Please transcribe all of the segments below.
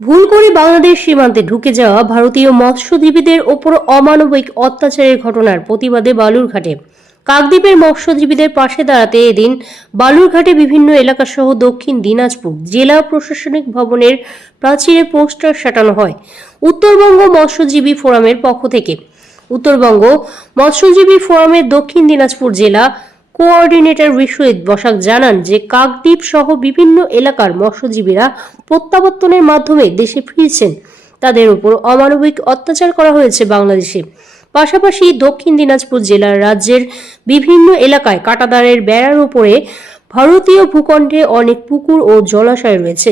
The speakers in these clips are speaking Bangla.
ভুল করে বাংলাদেশ সীমান্তে ঢুকে যাওয়া ভারতীয় মৎস্যজীবীদের ওপর অমানবিক অত্যাচারের ঘটনার প্রতিবাদে বালুরঘাটে। কাকদ্বীপের মৎস্যজীবীদের পাশে দাঁড়াতে এদিন বালুরঘাটে বিভিন্ন এলাকাসহ দক্ষিণ দিনাজপুর জেলা প্রশাসনিক ভবনের প্রাচীরে পোস্টার সাটানো হয়। উত্তরবঙ্গ মৎস্যজীবী ফোরামের পক্ষ থেকে। উত্তরবঙ্গ মৎস্যজীবী ফোরামের দক্ষিণ দিনাজপুর জেলা কোঅর্ডিনেটর বিশ্বজিৎ বসাক জানান যে, কাকদ্বীপ সহ বিভিন্ন এলাকার মৎস্যজীবীরা প্রত্যাবর্তনের মাধ্যমে দেশে ফিরছেন। তাদের উপর অমানবিক অত্যাচার করা হয়েছে বাংলাদেশে। পাশাপাশি দক্ষিণ দিনাজপুর জেলার রাজ্যের বিভিন্ন এলাকায় কাটাদারের বেড়ার উপরে ভারতীয় ভূখণ্ডে অনেক পুকুর ও জলাশয় রয়েছে।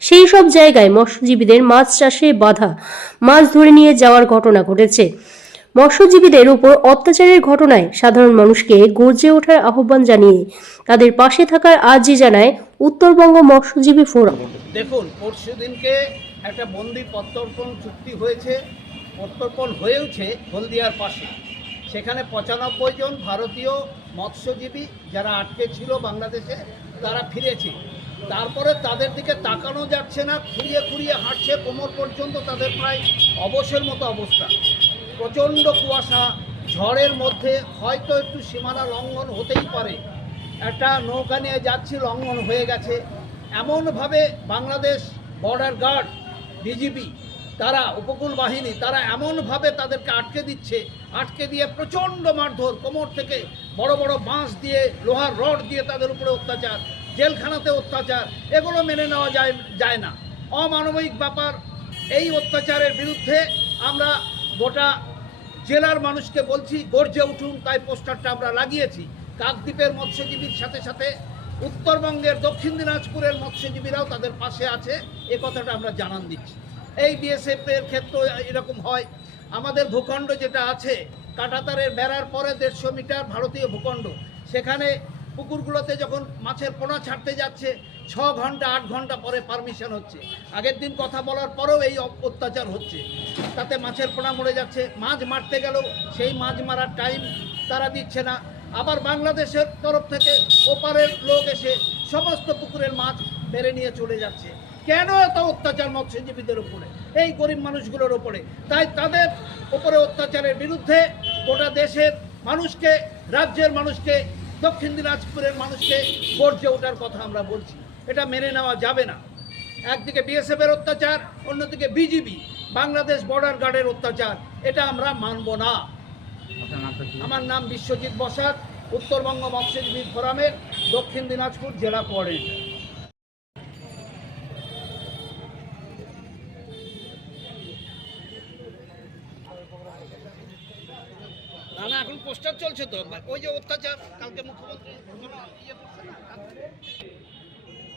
সেই সব জায়গায় মৎস্যজীবীদের মাছ চাষে বাধা। মাছ ধরে নিয়ে যাওয়ার ঘটনা ঘটেছে। মৎস্যজীবীদের উপর অত্যাচারের ঘটনায় সাধারণ মানুষকে গর্জে ওঠার আহ্বান জানিয়ে তাদের পাশে থাকার আর্জি জানায় উত্তরবঙ্গ মৎস্যজীবী ফোরাম। দেখুন, পরশু দিনকে একটা বন্দি প্রত্যর্পণ চুক্তি হয়েছে, প্রত্যর্পণ হয়েওছে হলদিয়ার পাশে। সেখানে পঁচানব্বই জন ভারতীয় মৎস্যজীবী যারা আটকে ছিল বাংলাদেশে, তারা ফিরেছে। তারপরে তাদের দিকে তাকানো যাচ্ছে না, খুঁড়িয়ে খুঁড়িয়ে হাঁটছে, কোমর পর্যন্ত তাদের প্রায় অবসের মতো অবস্থা। প্রচণ্ড কুয়াশা, ঝড়ের মধ্যে হয়তো একটু সীমানা লঙ্ঘন হতেই পারে। একটা নৌকা নিয়ে যাচ্ছি, লঙ্ঘন হয়ে গেছে। এমনভাবে বাংলাদেশ বর্ডার গার্ড বিজিবি তারা, উপকূল বাহিনী, তারা এমনভাবে তাদেরকে আটকে দিচ্ছে। আটকে দিয়ে প্রচণ্ড মারধর, কোমর থেকে বড় বড় বাঁশ দিয়ে, লোহার রড দিয়ে তাদের উপরে অত্যাচার, জেলখানাতে অত্যাচার, এগুলো মেনে নেওয়া যায় যায় না। অমানবিক ব্যাপার, এই অত্যাচারের বিরুদ্ধে আমরা গোটা জেলার মানুষকে বলছি, গর্জে উঠুন, তাই পোস্টারটা আমরা লাগিয়েছি। কাকদ্বীপের মৎস্যজীবীর সাথে সাথে উত্তরবঙ্গের দক্ষিণ দিনাজপুরের মৎস্যজীবীরাও তাদের পাশে আছে। এ কথাটা আমরা জানান দিচ্ছি। এই বিএসএফ এর ক্ষেত্রে এরকম হয়, আমাদের ভূখণ্ড যেটা আছে, কাটাতারের বেড়ার পরে দেড়শো মিটার ভারতীয় ভূখণ্ড। সেখানে পুকুরগুলোতে যখন মাছের পোনা ছাড়তে যাচ্ছে ছ ঘণ্টা, আট ঘণ্টা পরে পারমিশন হচ্ছে। আগের দিন কথা বলার পরেও এই অত্যাচার হচ্ছে। তাতে মাছের পোনা মরে যাচ্ছে। মাছ মারতে গেলেও সেই মাছ মারার টাইম তারা দিচ্ছে না। আবার বাংলাদেশের তরফ থেকে ওপারের লোক এসে সমস্ত পুকুরের মাছ মেরে নিয়ে চলে যাচ্ছে। কেন এত অত্যাচার মৎস্যজীবীদের উপরে? এই গরিব মানুষগুলোর উপরে। তাই তাদের উপরে অত্যাচারের বিরুদ্ধে গোটা দেশের মানুষকে, রাজ্যের মানুষকে, দক্ষিণ দিনাজপুরের মানুষকে গর্জে ওঠার কথা আমরা বলছি। এটা মেনে নেওয়া যাবে না। একদিকে বিএসএফ এর অত্যাচার অন্যদিকে বিজিবি বাংলাদেশ বর্ডার গার্ডের অত্যাচার এটা আমরা মানব না। আমার নাম বিশ্বজিৎ বসাক উত্তরবঙ্গ মৎস্যজীবী ফোরামের দক্ষিণ দিনাজপুর জেলা কোঅর্ডিনেটর না না এখন পোস্টার চলছে তো। ওই যে অত্যাচার কালকে মুখ্যমন্ত্রী ইয়ে